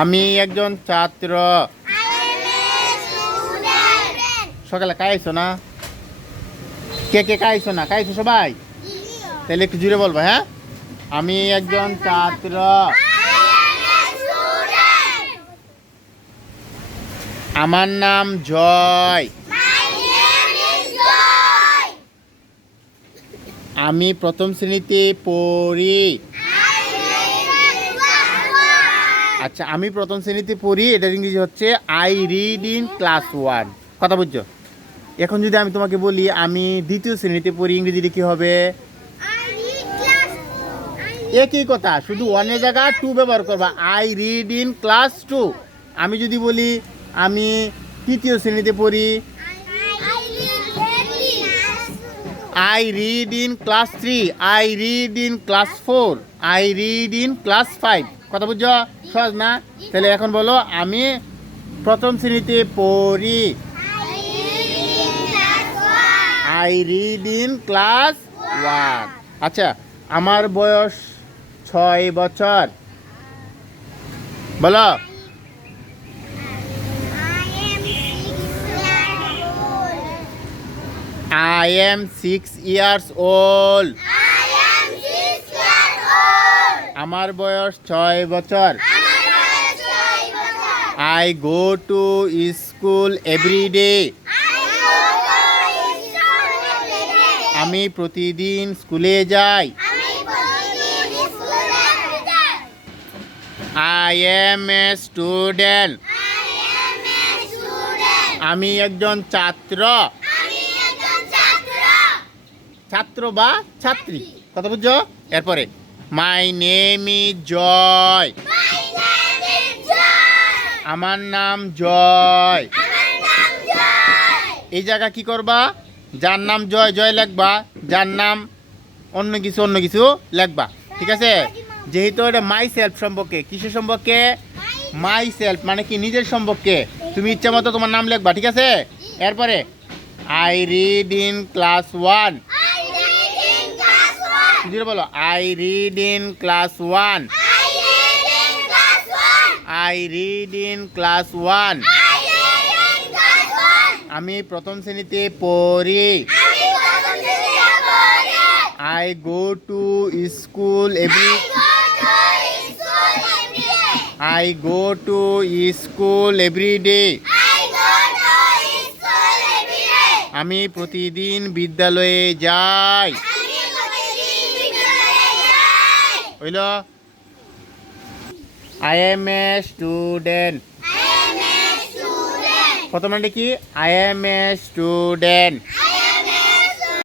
আমি একজন ছাত্র। সকালে খাইছো না? কে কে খাইছো না? খাইছো সবাই? তাহলে একটু জুড়ে বলবো, হ্যাঁ? আমি একজন ছাত্র। আমার নাম জয়। আমি প্রথম শ্রেণীতে পড়ি। আচ্ছা, আমি প্রথম শ্রেণীতে পড়ি, এটার ইংরেজি হচ্ছে আই রিড ইন ক্লাস 1। কথা বুঝছো? এখন যদি আমি তোমাকে বলি আমি দ্বিতীয় শ্রেণীতে পড়ি, ইংরেজিতে কি হবে? একই কথা, শুধু 1 জায়গা 2 ব্যবহার করবা। I read in class 2। আমি যদি বলি আমি তৃতীয় শ্রেণীতে পড়ি, I read in class 3, I read in class 4, I read in class 5। কথা বুঝছো? সহজ না? তাহলে এখন বলো আমি প্রথম শ্রেণীতে পড়ি। I read in class 1। আচ্ছা, আমার বয়স 6 বছর। বলো। I am 6 years old. আমার বয়স 6 বছর। I go to school every day. আমি প্রতিদিন স্কুলে যাই। I am a student. আমি একজন ছাত্র। ছাত্র বা ছাত্রী। কথা বুঝছো? এরপরে মাই নেম ইজ জয়। আমার নাম জয়। এই জায়গা কি করবা? যার নাম জয় জয় লিখবা, যার নাম অন্য কিছু লিখবা। ঠিক আছে? যেহেতু এটা মাই সেলফ সম্পর্কে, কিসের সম্পর্কে? মাই সেলফ মানে কি? নিজের সম্পর্কে। তুমি ইচ্ছা মতো তোমার নাম লিখবা। ঠিক আছে? এরপরে আই রিড ইন ক্লাস 1। বলো I read in class 1। I read in class 1। আমি প্রথম শ্রেণীতে পড়ি। I go to school every I go to school every day. আমি প্রতিদিন বিদ্যালয়ে যাই। হইল? I am a student. প্রথমে কি? I am a student.